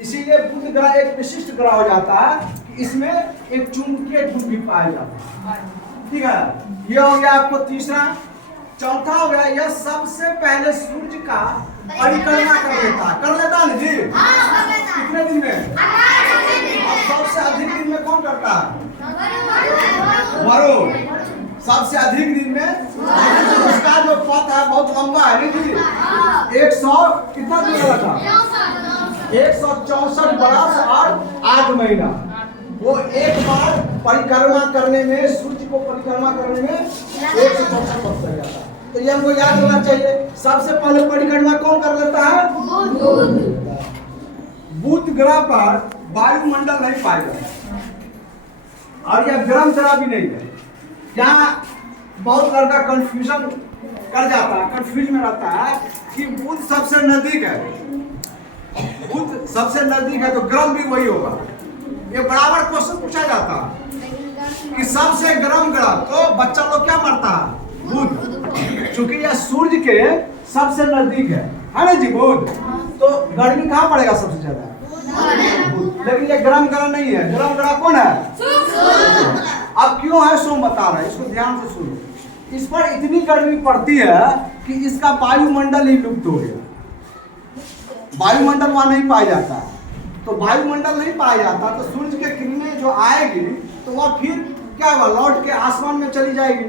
इसीलिए बुध ग्रह एक विशिष्ट ग्रह हो जाता है कि इसमें एक चुंबकीय गुण भी पाया जाता है। ठीक है, ये हो गया आपको तीसरा। चौथा हो गया, यह सबसे पहले सूर्य का परिक्रमा कर लेता है जी। कितने दिन में? सबसे अधिक दिन में कौन करता है? वरुण। सबसे अधिक दिन में उसका जो पथ है बहुत लंबा है नहीं जी। 100 कितना दिन लगा था? 164 बरस और 8 महीना। वो एक बार परिक्रमा करने में, सूर्य को परिक्रमा करने में 164 वर्ष लग जाता है। तो ये हमको याद होना चाहिए। सबसे पहले परिक्रमा कौन कर लेता है? बुध ग्रह पर वायुमंडल नहीं पाया जाता और यह गर्म जरा भी नहीं है। यहाँ बहुत लड़का कंफ्यूजन कर जाता है, कंफ्यूज में रहता है कि बुध सबसे नजदीक है, बुध सबसे नजदीक है तो गर्म भी वही होगा। ये बराबर क्वेश्चन पूछा जाता है कि सबसे गर्म ग्रह तो बच्चा लोग क्या मारता है? बुध। चूंकि यह सूर्य के सबसे नजदीक है ना जी बुध, तो गर्मी कहाँ पड़ेगा सबसे ज्यादा? लेकिन ये गर्म ग्रह नहीं है। गर्म ग्रह कौन है? अब क्यों है सो बता रहा है, इसको ध्यान से सुनो। इस पर इतनी गर्मी पड़ती है कि इसका वायुमंडल ही लुप्त हो गया। वायुमंडल वहां नहीं पाया जाता है। तो वायुमंडल नहीं पाया जाता तो सूर्य के किरणें जो आएगी तो वह फिर क्या हुआ, लौट के आसमान में चली जाएगी,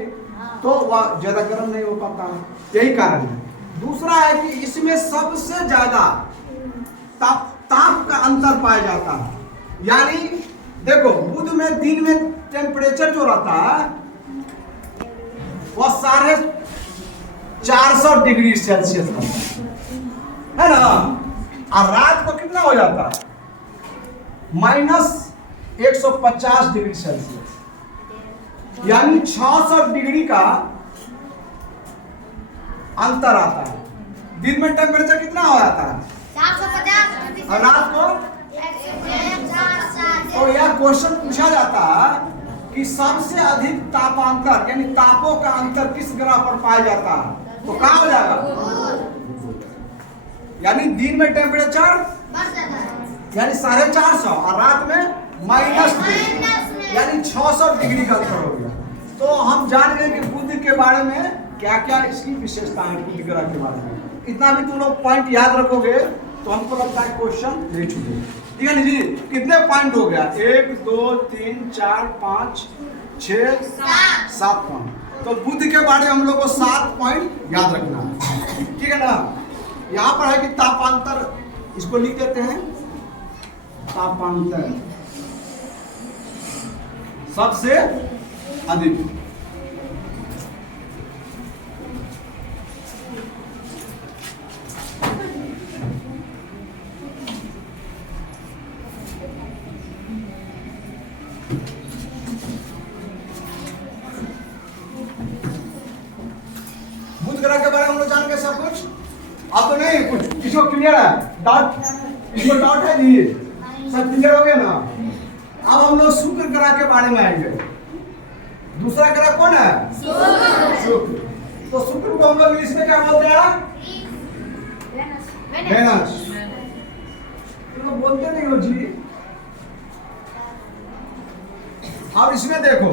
तो वह ज्यादा गर्म नहीं हो पाता है। यही कारण है। दूसरा है कि इसमें सबसे ज्यादा ताप का अंतर पाया जाता है। यानी देखो बुध में दिन में टेम्परेचर जो रहता है वह 450 डिग्री सेल्सियस रहता है ना, और रात को कितना हो जाता है? -150 डिग्री सेल्सियस, यानी 600 डिग्री का अंतर आता है। दिन में टेम्परेचर कितना हो जाता है? 450 और रात को? तो यह क्वेश्चन पूछा जाता है कि सबसे अधिक तापांतर यानी तापों का अंतर किस ग्रह पर पाया जाता है? तो कहाँ हो जाएगा? यानी दिन में टेम्परेचर यानी 450 और रात में -, यानी 600 डिग्री का अंतर हो गया। तो हम जान गए कि बुध के बारे में क्या क्या इसकी विशेषता है, बुध ग्रह के बारे में। इतना भी तुम लोग पॉइंट याद रखोगे तो हमको लगता है क्वेश्चन नहीं छूटेगा। ठीक है जी। कितने पॉइंट हो गया? 1 2 3 4 5 6 7 पॉइंट। तो बुध के बारे में हम लोग को 7 पॉइंट याद रखना है। ठीक है ना। यहाँ पर है कि तापांतर, इसको लिख देते हैं। तापांतर सबसे अधिक, बुध ग्रह के बारे में हम लोग जान गए सब कुछ। अब तो नहीं कुछ इसको क्लियर है? डाउट, इसको डाउट है जी? सब क्लियर हो गया ना। अब हम लोग शुक्र ग्रह के बारे में आएंगे। दूसरा ग्रह कौन है? शुक्र। तो शुक्र को हम लोग इंग्लिश में क्या बोलते हैं? वेनस। तुम लोग बोलते नहीं हो जी। अब इसमें देखो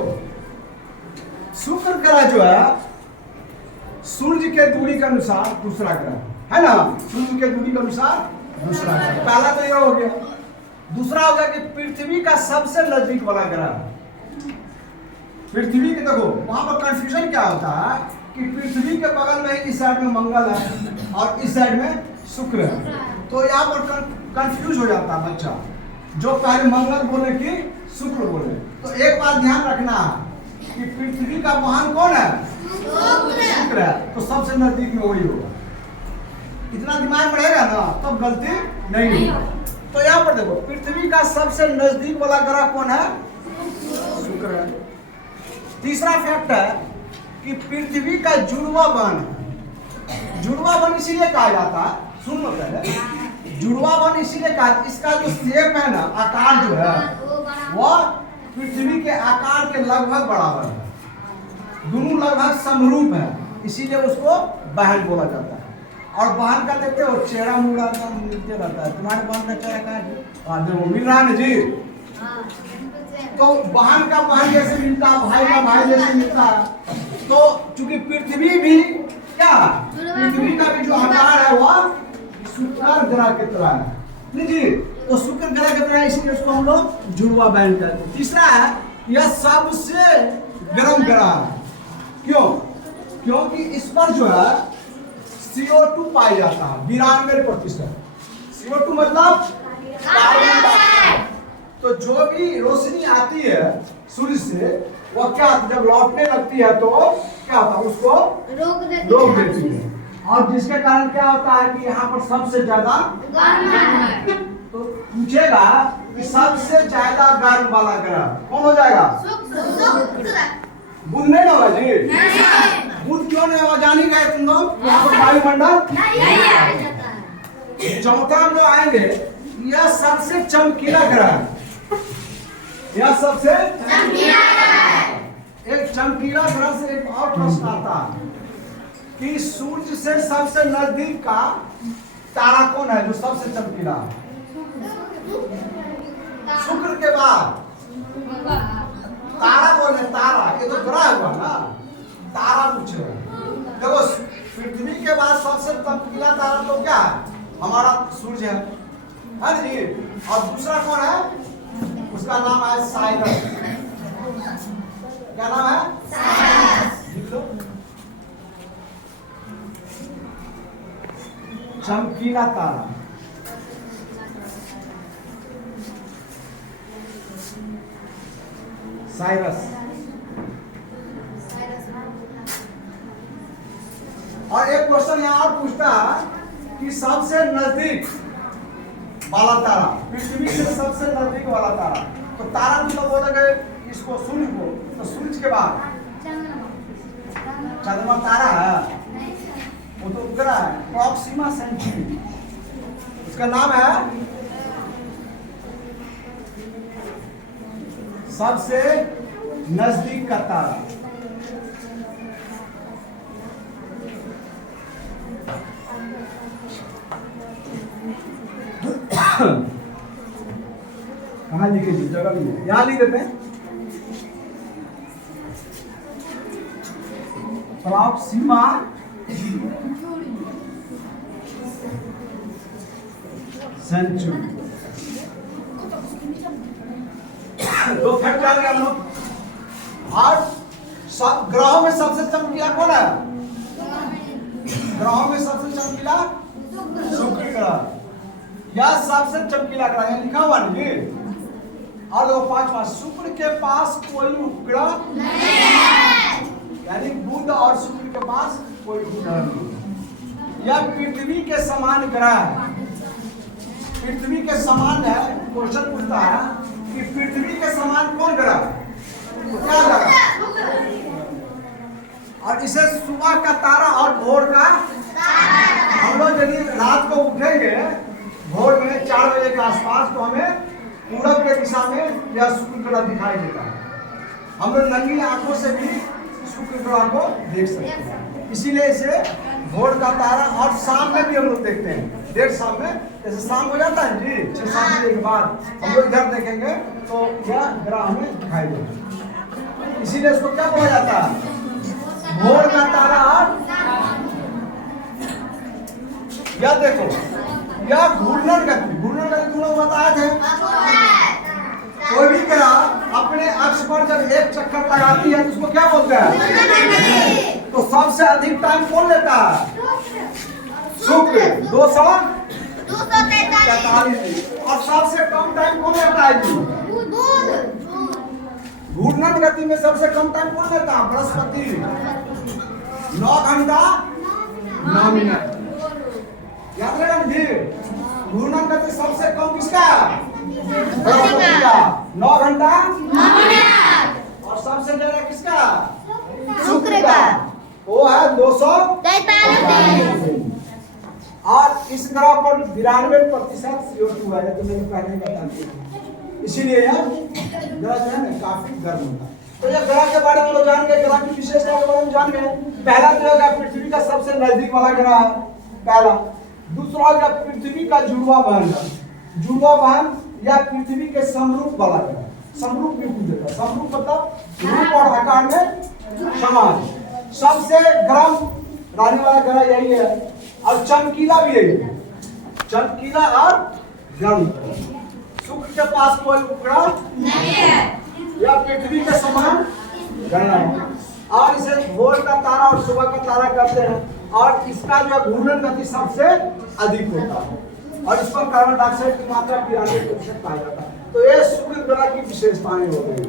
शुक्र ग्रह जो है सूर्य के दूरी के अनुसार दूसरा ग्रह है ना। सूर्य के दूरी के अनुसार दूसरा ग्रह। पहला तो यह हो गया। दूसरा हो गया कि पृथ्वी का सबसे नजदीक वाला ग्रह। पृथ्वी के देखो वहां पर कंफ्यूजन क्या होता है कि पृथ्वी के बगल में इस साइड में मंगल है और इस साइड में शुक्र है। तो यहाँ पर कंफ्यूज हो जाता है बच्चा, जो पहले मंगल बोले कि शुक्र बोले। तो एक बात ध्यान रखना है कि पृथ्वी का वाहन कौन है? शुक्र है। तो सबसे नजदीक में वही होगा। इतना दिमाग में रहेगा ना तब गलती नहीं होगी। तो यहाँ पर देखो पृथ्वी का सबसे नजदीक वाला ग्रह कौन है? शुक्र है। तीसरा फैक्ट है कि पृथ्वी का जुड़वा बहन है। जुड़वा बहन इसीलिए कहा जाता है, सुन लो पहले, जुड़वा बहन इसीलिए कहा, इसका जो शेप है ना, आकार जो है वह पृथ्वी के आकार के लगभग बराबर है। दोनों लगभग समरूप है, इसीलिए उसको बहन बोला जाता है। और बहन का देखते हो चेहरा मुड़ा मिलते रहता है। तुम्हारे बहन का चेहरा का है? देखो मिल रहा है ना जी। तो बहन का बहन जैसे मिलता, भाई का भाई जैसे मिलता। तो चूंकि पृथ्वी भी क्या, पृथ्वी का भी जो आकार है वह शुक्र ग्रह की तरह है नहीं जी। तो शुक्र ग्रह की तरह है, इसलिए उसको हम लोग जुड़वा बहन कहते हैं। तीसरा है यह सबसे गर्म ग्रह है। क्यों? क्योंकि इस पर जो है CO2 पाया जाता है 92%। CO2 मतलब कार्बन डाइऑक्साइड। तो जो भी रोशनी आती है सूर्य से वह क्या, जब लौटने लगती है तो क्या होता है, उसको रोक देती है। और जिसके कारण क्या होता है कि यहाँ पर सबसे ज्यादा तो पूछेगा कि सबसे ज्यादा गर्म वाला ग्रह कौन हो जाएगा? बुध नहीं होगा जी। बुध क्यों नहीं होगा जान ही गए तुम लोग, यहाँ पर वायुमंडल। चौथा हम लोग आएंगे, यह सबसे चमकीला ग्रह है। यह सबसे चमकीला ग्रह। एक चमकीला ग्रह से एक और प्रश्न आता है कि सूर्य से सबसे नजदीक का तारा कौन है जो सबसे चमकीला है? शुक्र के बाद तारा कौन है? तारा, ये तो ग्रह हुआ ना, तारा पूछे। देखो पृथ्वी के बाद सबसे चमकीला तारा तो क्या है? हमारा सूर्य है ना जी। और दूसरा कौन है? उसका नाम है साइरस। क्या नाम है? साइरस। लिख लो, चमकीला तारा। साइरस। और एक क्वेश्चन यहाँ और पूछता है कि सबसे नजदीक वाला तारा, पृथ्वी से सबसे नजदीक वाला तारा। तो तारा मतलब बोला गया इसको सूर्य को, तो सूर्य के बाद चंद्रमा तारा है, वो तो ग्रह है, प्रॉक्सिमा सेंचुरी उसका नाम है। सबसे नजदीक का तारा कहाँ लिखे जी? जगह भी है, यहाँ लिख देते हैं। Proxima Centauri. दो फैक्ट जान गए हम लोग। और सब ग्रहों में सबसे चमकीला कौन है? ग्रहों में सबसे चमकीला शुक्र ग्रह। यह सबसे चमकीला ग्रह है, लिखा हुआ नहीं। और देखो पांचवा, शुक्र के पास कोई उपग्रह नहीं है, यानी बुध और शुक्र के पास कोई उपग्रह नहीं। यह पृथ्वी के समान ग्रह है। पृथ्वी के समान है। क्वेश्चन पूछता है कि पृथ्वी के समान कौन ग्रह? क्या ग्रह? और इसे सुबह का तारा और भोर का तारा। हम लोग यदि रात को उठेंगे भोर में 4 बजे के आसपास, तो हमें पूरब के दिशा में यह शुक्र ग्रह दिखाई देता है। हम लोग नंगी आंखों से भी शुक्र ग्रह को देख सकते हैं। इसीलिए इसे भोर का तारा, और शाम में भी हम लोग देखते हैं, देर शाम में, जैसे शाम हो जाता है जी 6-7 बजे के बाद हम लोग इधर देखेंगे तो यह ग्रह हमें दिखाई देगा। इसीलिए इसको क्या बोला जाता है? भोर का तारा। और यह देखो, यह घूर्णन गति, घूर्णन गति तुम लोग बताए थे। कोई भी ग्रह अपने अक्ष पर जब एक चक्कर लगाती है तो उसको क्या बोलते हैं? तो सबसे अधिक टाइम कौन लेता है? शुक्र 243। और सबसे कम टाइम कौन लेता है जी? घूर्णन गति में सबसे कम टाइम कौन लेता है? बृहस्पति 9 घंटा 9 मिनट। याद रहेगा जी। घूर्णन गति सबसे कम किसका? बृहस्पति का 9 घंटा 9 मिनट। और सबसे ज्यादा किसका? शुक्र का, वो है 243। और इस ग्रह पर 92% CO2 है, तो मैंने पहले ही बता दिया। इसीलिए यह ग्रह जो है ना काफी गर्म होता है। तो यह ग्रह के बारे में लोग जान गए, ग्रह की विशेषता के बारे में जान गए। पहला जो है पृथ्वी का सबसे नजदीक वाला ग्रह है, पहला। दूसरा है पृथ्वी का जुड़वा बहन है। जुड़वा बहन या पृथ्वी के समरूप वाला ग्रह। समरूप बिल्कुल देखा, समरूप मतलब रूप और आकार में समान। सबसे गर्म रहने वाला ग्रह यही है और चमकीला भी यही है, चमकीला और गर्म। शुक्र के पास कोई उपग्रह नहीं है या पृथ्वी के समान ग्रह है और इसे भोर का तारा और सुबह का तारा कहते हैं और इसका जो घूर्णन गति सबसे अधिक होता है और इस पर कार्बन डाइऑक्साइड की मात्रा 93% पाया जाता है। तो ये शुक्र ग्रह की विशेषताएं हो गई।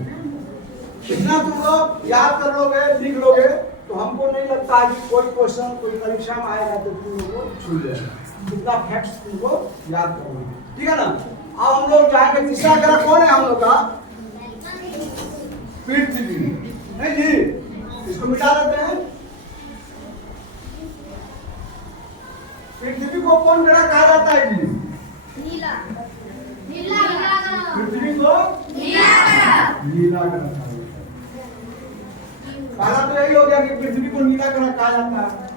इतना तुम लोग याद कर लोगे, लिख लोगे तो हमको नहीं लगता कि कोई क्वेश्चन कोई परीक्षा में आएगा तो तुम लोग को छूट जाएगा। इतना फैक्ट्स तुमको याद करोगे, ठीक है ना। अब हम लोग जाएंगे तीसरा ग्रह कौन है हम लोग का? पृथ्वी। नहीं जी, इसको मिटा देते हैं। पृथ्वी को कौन ग्रह कहा जाता है जी? नीला। नीला ग्रह। पृथ्वी को नीला ग्रह। नीला ग्रह कहा जाता है। पहला तो यही हो गया कि पृथ्वी को नीला ग्रह कहा जाता है।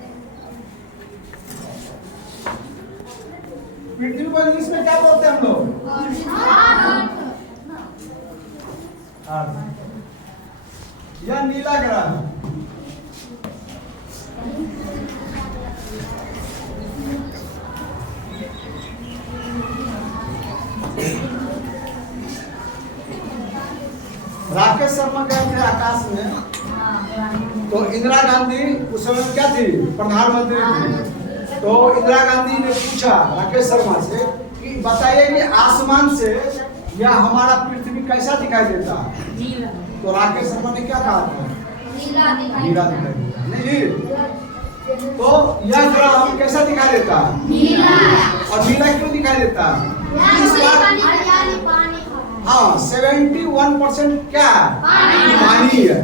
पृथ्वी को इंग्लिश में क्या बोलते हैं हम लोग? यह नीला ग्रह है। राकेश शर्मा गए थे आकाश में, तो इंदिरा गांधी उस समय क्या थी? प्रधानमंत्री थी। तो इंदिरा गांधी ने पूछा राकेश शर्मा से कि बताइए कि आसमान से यह हमारा पृथ्वी कैसा दिखाई देता है? तो राकेश शर्मा ने क्या कहा था? नीला दिखाई देता। नहीं, तो यह ग्रह हमें कैसा दिखाई देता है? नीला। और नीला क्यों दिखाई देता है? हाँ, 71% क्या पानी है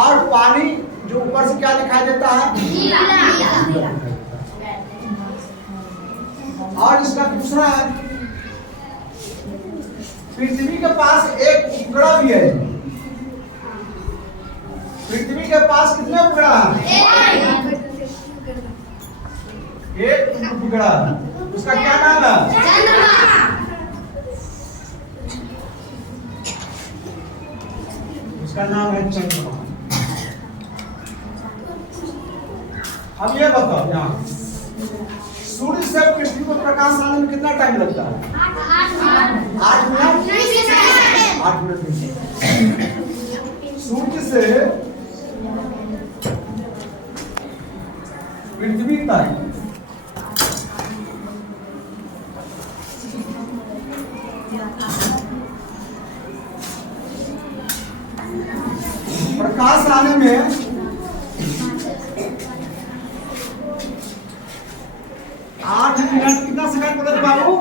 और पानी जो ऊपर से क्या दिखाई देता है? नीला। और इसका दूसरा है पृथ्वी के पास एक उपग्रह भी है। पृथ्वी के पास कितने उपग्रह हैं? एक उपग्रह। उसका क्या नाम है? चंद्रमा। उसका नाम है चंद्रमा। अब ये बताओ यहाँ सूर्य से पृथ्वी को प्रकाश आने में कितना टाइम लगता है? 8 मिनट। 8 मिनट। सूर्य से पृथ्वी तक प्रकाश आने में 8 मिनट कितना सेकंड बोले बाबू?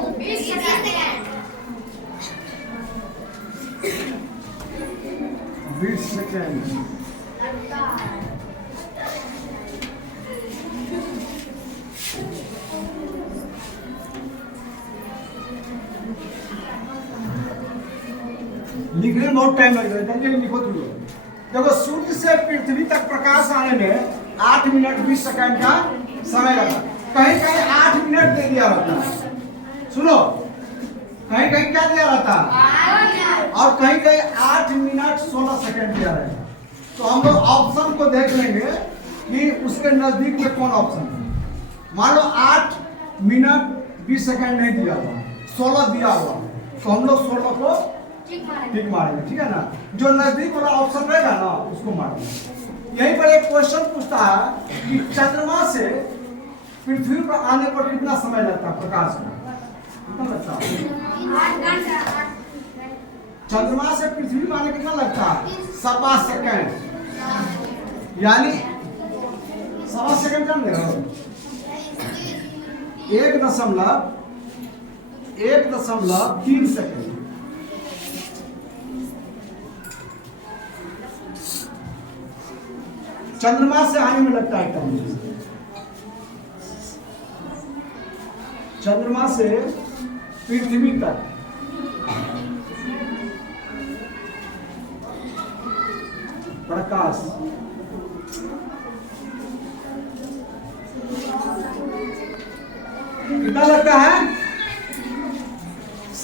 20 सेकंड। लिखने में बहुत टाइम लग रहा है, लिखो तुम लोग। देखो सूर्य से पृथ्वी तक प्रकाश आने में 8 मिनट 20 सेकंड का समय लगा। कहीं कहीं 8 मिनट दे दिया रहता है। सुनो, कहीं कहीं क्या दिया रहता है? और कहीं कहीं 8 मिनट 16 सेकंड दिया रहता है। तो हम लोग ऑप्शन को देख लेंगे कि उसके नजदीक में कौन ऑप्शन है। मान लो 8 मिनट 20 सेकंड नहीं दिया हुआ, 16 दिया हुआ, तो हम लोग 16 को टिक मारेंगे, ठीक है ना। जो नजदीक वाला ऑप्शन रहेगा ना उसको मारेंगे। यहीं पर एक क्वेश्चन पूछता है कि चंद्रमा से पृथ्वी पर आने पर कितना समय लगता है? प्रकाश में कितना लगता है? चंद्रमा से पृथ्वी में आने कितना लगता है? 7 सेकंड। यानी 7 सेकंड जान रहे हो? 1.3 सेकंड। चंद्रमा से आने में लगता है टाइम। चंद्रमा से पृथ्वी तक प्रकाश कितना लगता है?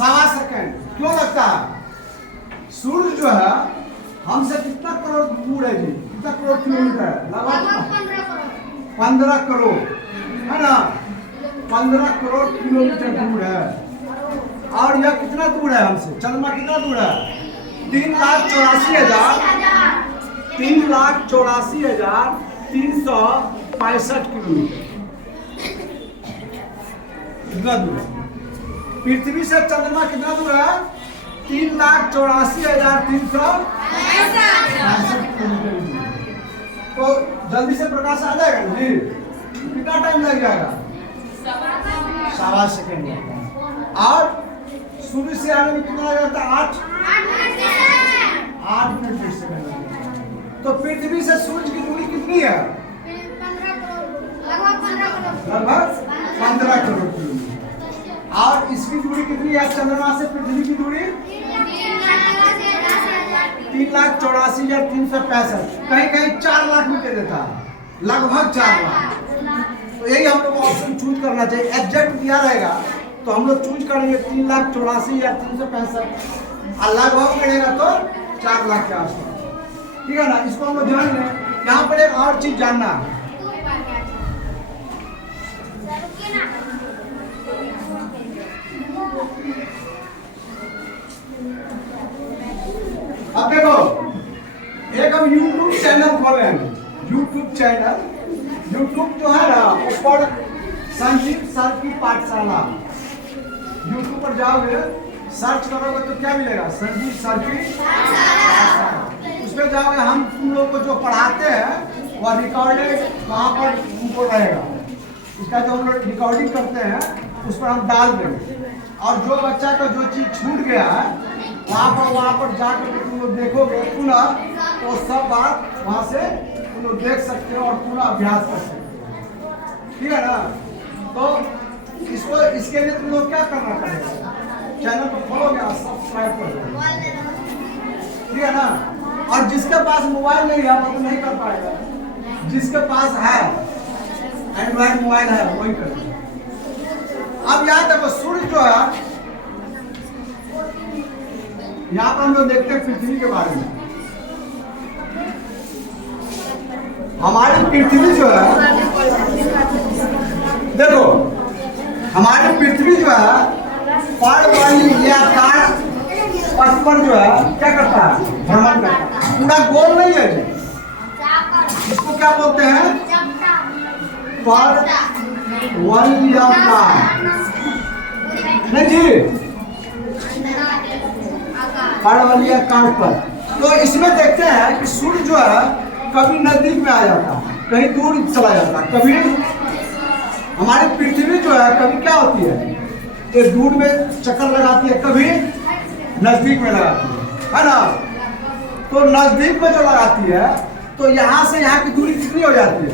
सवा सेकंड क्यों लगता है? सूर्य जो है हमसे कितना करोड़ दूर है जी? कितना करोड़ किलोमीटर है? लगभग 15 करोड़ है ना? 15 करोड़ किलोमीटर दूर है। और यह कितना दूर है हमसे? चंद्रमा कितना दूर है? 3,84,365 किलोमीटर। कितना दूर है? पृथ्वी से चंद्रमा कितना दूर है? 3,84,365 किलोमीटर दूर। तो जल्दी से प्रकाश आ जाएगा ना जी? कितना टाइम लग जाएगा? सवा सेकंड लगता है। और सूर्य से आने में कितना लग जाता है? 8 मिनट 20 सेकंड लगता है। तो पृथ्वी से सूर्य की दूरी कितनी है? लगभग 15 करोड़ किलोमीटर। और इसकी दूरी कितनी है? चंद्रमा से पृथ्वी की दूरी 3,84,365। कहीं कहीं 4 लाख भी दे देता है, लगभग 4 लाख। तो यही हम लोग ऑप्शन चूज करना चाहिए। एग्जैक्ट दिया रहेगा तो हम लोग चूज करेंगे 3,84,365, और लगभग मिलेगा तो 4 लाख के आसपास। ठीक है ना? इसको हम लोग ध्यान दें। यहाँ पर एक और चीज जानना है। अब देखो, एक हम YouTube चैनल खोले हैं। YouTube चैनल, YouTube जो है ना, ऊपर संजीव सर की पाठशाला, YouTube पर जाओगे, सर्च करोगे तो क्या मिलेगा? संजीव सर की पाठशाला। उसमें जाओगे, हम तुम लोग को जो पढ़ाते हैं वह रिकॉर्डेड वहाँ पर तुमको रहेगा। इसका जो हम लोग रिकॉर्डिंग करते हैं उस पर हम डाल देंगे। और जो बच्चा का जो चीज छूट गया है वहाँ पर जाकर के तुम लोग देखोगे पुनः, तो सब बात वहाँ से तुम लोग देख सकते हो और पूरा अभ्यास कर सकते हो। ठीक है ना? तो इसको इसके लिए तुम लोग क्या करना पड़ेगा? चैनल को फॉलो या सब्सक्राइब कर लो। ठीक है ना? और जिसके पास मोबाइल नहीं है वो तो नहीं कर पाएगा। जिसके पास है एंड्रॉइड मोबाइल है वही कर। अब याद देखो, सूर्य जो है, यहाँ पर हम लोग देखते हैं पृथ्वी के बारे में। हमारी पृथ्वी जो है, देखो हमारी पृथ्वी जो है पर्वतकार पथ पर जो है क्या करता है? भ्रमण करता है। पूरा गोल नहीं है जी। इसको क्या बोलते हैं? पर्वतकार। नहीं जी, पर्वतकार पर। तो इसमें देखते हैं कि सूर्य जो है कभी नजदीक में आ जाता है, कहीं दूर चला जाता है। कभी हमारी पृथ्वी जो है कभी क्या होती है? ये दूर में चक्कर लगाती है, कभी नजदीक में लगाती है ना? तो नजदीक में जो लगाती है तो यहाँ से यहाँ की दूरी कितनी हो जाती है?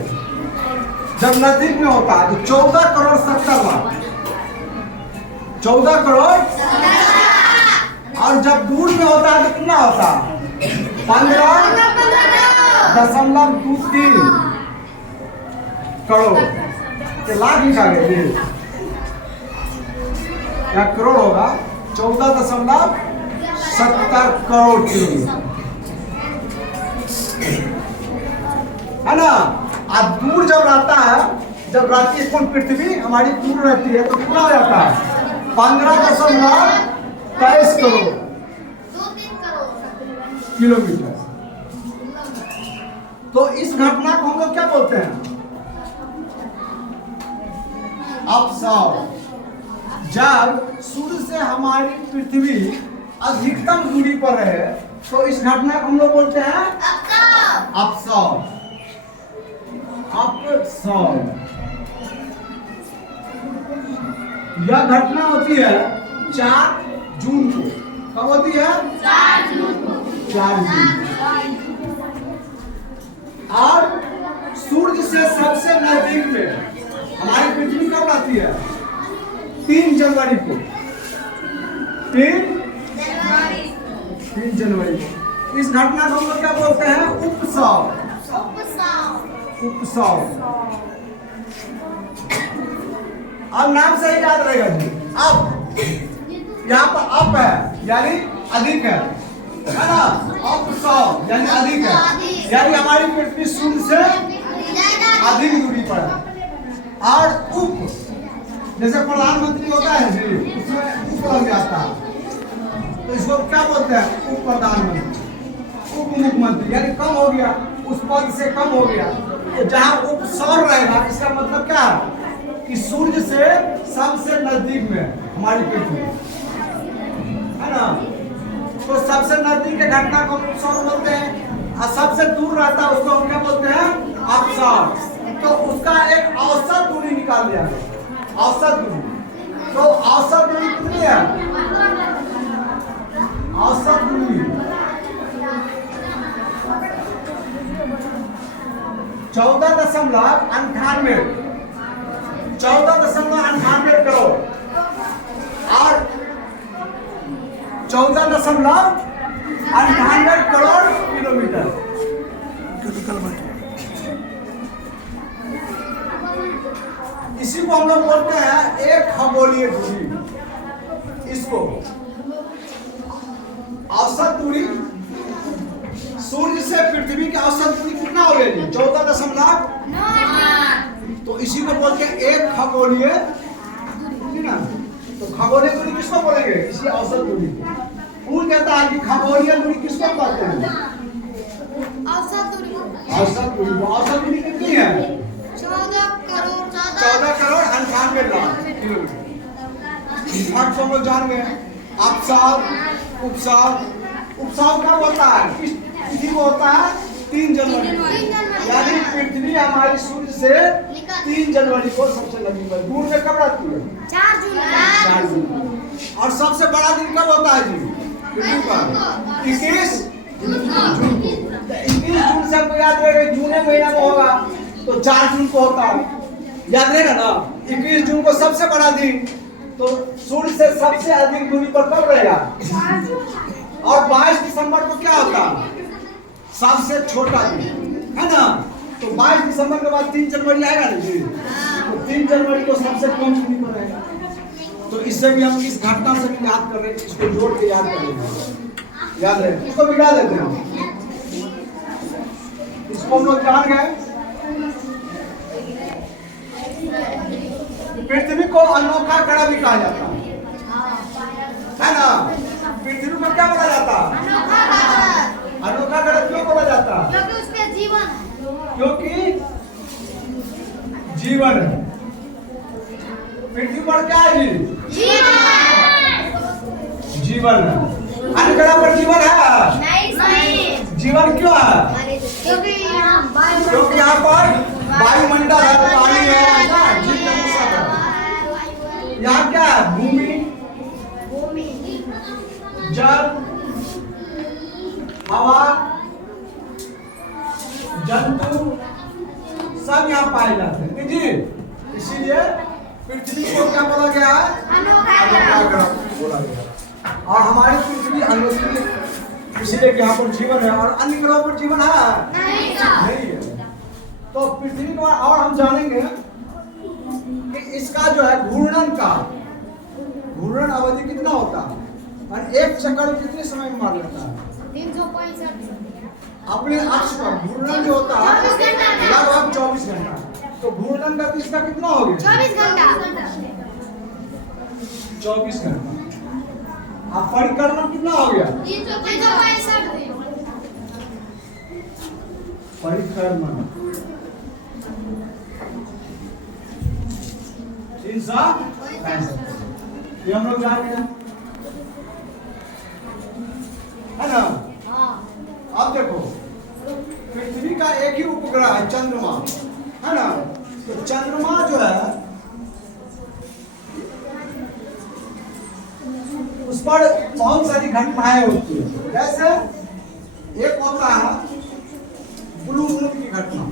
जब नजदीक में होता है तो 14 करोड़ 70 लाख। 14 करोड़। और जब दूर में होता है तो कितना होता है? 15.23 करोड़। लाख लिखा गया, क्या करोड़ होगा? 14.70 करोड़ किलोमीटर है ना? और दूर जब रहता है, जब रहती है कौन? पृथ्वी हमारी दूर रहती है तो कितना हो जाता है? 15.23 करोड़ किलोमीटर। तो इस घटना को हम लोग क्या बोलते हैं? अपसौर। जब सूर्य से हमारी पृथ्वी अधिकतम दूरी पर है तो इस घटना को हम लोग बोलते हैं अपसौर। अपसौर। यह घटना होती है 4 जून को। कब होती है? 4 जून को। 4 जून। और सूर्य से सबसे नजदीक में हमारी पृथ्वी कब आती है? 3 जनवरी को। 3 जनवरी को। इस घटना को हम लोग क्या बोलते हैं? उपसौर। उपसौर। अब नाम से ही याद रहेगा जी। अब यहाँ पर अप है यानी अधिक है ना, अप 100 यानी अधिक है, यानी हमारी पृथ्वी सूर्य से अधिक दूरी पर है। और उप जैसे प्रधानमंत्री होता है जी, उसमें उप लग जाता है, तो इसको क्या बोलते हैं, उप प्रधानमंत्री, उप मुख्यमंत्री, यानी कम हो गया, उस पद से कम हो गया। तो जहाँ उप सौर रहेगा इसका मतलब क्या है कि सूर्य से सबसे नजदीक में हमारी पृथ्वी है ना, तो सबसे नजदीक के घटना को उप सौर बोलते हैं, और सबसे दूर रहता है उसको हम क्या बोलते हैं, अपसौर। तो उसका एक औसत दूरी निकाल लिया, औसत दूरी। तो औसत दूरी कितनी है, औसत दूरी 14.98 करोड़ और 14.98 करोड़ किलोमीटर। इसी को हम लोग बोलते हैं एक खगोलीय दूरी। इसको औसत दूरी, सूर्य से पृथ्वी की औसत दूरी कितना हो गई, 14.9। तो इसी को बोलते हैं एक खगोलीय दूरी ना। तो खगोलीय दूरी किसको बोलेंगे, इसी औसत दूरी। पूर्ण कहता है कि खगोलीय दूरी किसको कहते हैं, औसत दूरी। औसत दूरी, औसत दूरी कितनी है, 14 करोड़ 98 लाख किलोमीटर। फट को हम लोग जान गए। अपसाव, उपसाव, उपसाव कब होता है, किस तिथि को होता है, 3 जनवरी, यानी पृथ्वी हमारी सूर्य से 3 जनवरी को सबसे नजदीक है। दूर में कब रहती है, 4 जून। और सबसे बड़ा दिन कब होता है जी, पृथ्वी पर 21 जून को। 21 जून से आपको याद रहेगा, जून महीना में होगा तो 4 जून को होता है, याद रहेगा ना। 21 जून को सबसे बड़ा दिन, तो सूर्य से सबसे अधिक दूरी पर कब रहेगा, और 22 दिसंबर को क्या होता है, सबसे छोटा दिन है ना। तो 22 दिसंबर के बाद 3 जनवरी आएगा ना जी, तो 3 जनवरी को सबसे कम दूरी पर रहेगा। तो इससे भी हम इस घटना से भी याद कर रहे हैं, इसको जोड़ के याद करेंगे, याद रहे, इसको मिटा देते हैं। इसको हम लोग जान गए। पृथ्वी को अनोखा ग्रह भी कहा जाता है ना। पृथ्वी को क्या बोला जाता है, अनोखा ग्रह क्यों बोला जाता है, क्योंकि उसमें जीवन है, क्योंकि जीवन है। पृथ्वी पर क्या है जी, जीवन है। अन्य ग्रह पर जीवन है नहीं। जीवन क्यों है, क्योंकि यहाँ पर वायुमंडल है, पानी है, यहाँ क्या है, भूमि, जल, हवा, जंतु सब यहाँ पाए जाते हैं जी। इसीलिए पृथ्वी को क्या बोला गया है, अनोखा ग्रह बोला गया। और हमारी पृथ्वी अनोखी, इसीलिए यहाँ पर जीवन है। और अन्य ग्रहों पर जीवन है नहीं है। तो पृथ्वी को और हम जानेंगे कि इसका जो है घूर्णन घूर्णन अवधि कितना होता है, और एक चक्कर कितने समय में मार लेता है, 365 अपने अक्ष पर घूर्णन जो होता है लगभग 24 घंटा। तो घूर्णन का इसका कितना हो गया, 24 घंटा। अब परिक्रमण कितना हो गया, 365 परिक्रमण 365। ये हम लोग जान गए है ना। अब देखो पृथ्वी का एक ही उपग्रह है चंद्रमा, है ना। तो चंद्रमा जो है उस पर बहुत सारी घटनाएं होती है। जैसे एक होता है ब्लू मून की घटना,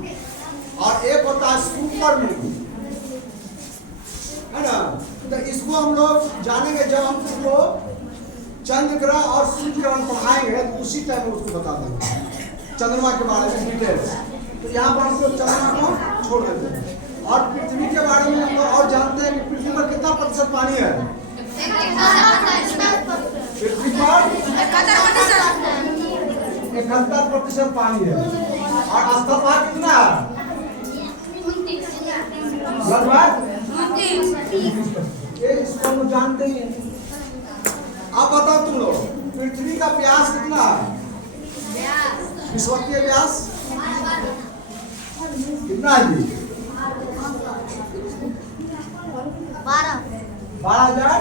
और एक होता है सुपर मून, है ना। तो इसको हम लोग जानेंगे जब हम उसको चंद्र ग्रह और सूर्य ग्रहण पढ़ाएंगे, तो उसी टाइम उसको बता देंगे चंद्रमा के बारे में डिटेल। तो यहाँ पर हम लोग चंद्रमा को छोड़ देते हैं, और पृथ्वी के बारे में हम लोग और जानते हैं कि पृथ्वी पर कितना प्रतिशत पानी है, पृथ्वी पर 71% पानी है और स्थलभाग कितना है? लगभग ये इसको हम जानते ही हैं। अब बताओ तुम लोग पृथ्वी का व्यास कितना है? विषुवतीय व्यास कितना है जी? 12,000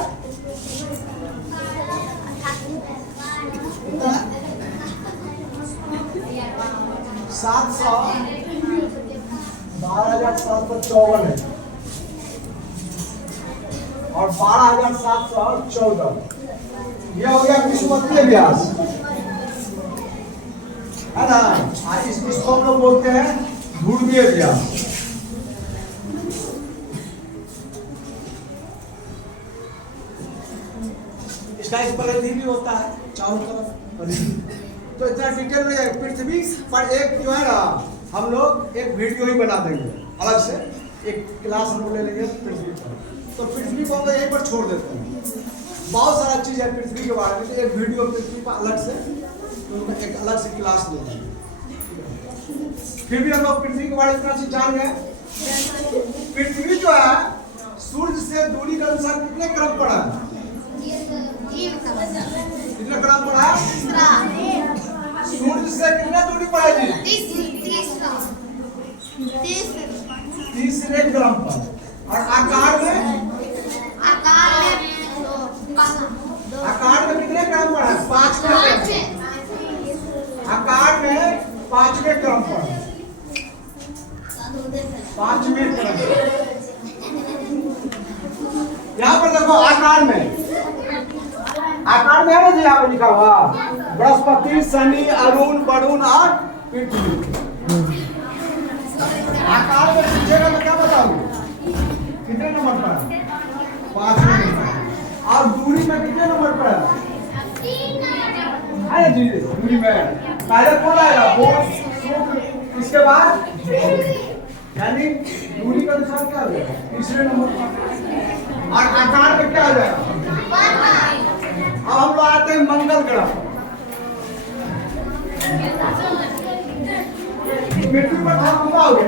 12,754 है और 12,714 ये हो गया विषुवतीय व्यास है ना। इसको हम लोग बोलते हैं ध्रुवीय व्यास। इसका एक परिधि भी होता है चारों तरफ परिधि। तो इतना डिटेल में पृथ्वी पर एक जो है ना हम लोग एक वीडियो ही बना देंगे अलग से, एक क्लास हम लोग ले लेंगे पृथ्वी पर। तो पृथ्वी को हम यहीं पर छोड़ देते हैं। बहुत सारा चीज है पृथ्वी के बारे में, तो एक वीडियो पृथ्वी पर अलग से तो एक अलग से क्लास लेंगे। फिर भी हम लोग पृथ्वी के बारे में इतना चीज जान गए। पृथ्वी जो है सूर्य से दूरी के अनुसार कितने क्रम पर है? कितने क्रम पर है? सूर्य से कितने दूरी पर है जी? तीसरे क्रम पर। और आकार में कितने क्रम पर है? 5वें। आकार में 5वें क्रम पर। 5वें क्रम। यहाँ पर देखो आकार में है ना जी, यहाँ पर लिखा हुआ बृहस्पति, शनि, अरुण, वरुण और पृथ्वी। आकार में पूछेगा तो क्या बताऊं? कितने नंबर पर? 5वें नंबर। और दूरी में कितने नंबर पर है जी? दूरी में पहले कौन आएगा? बुध, शुक्र, इसके बाद यानी दूरी के अनुसार क्या हो जाएगा? तीसरे नंबर पर। और आकार में क्या हो जाएगा? अब हम लोग आते हैं मंगल ग्रह। पृथ्वी पर हम हो गए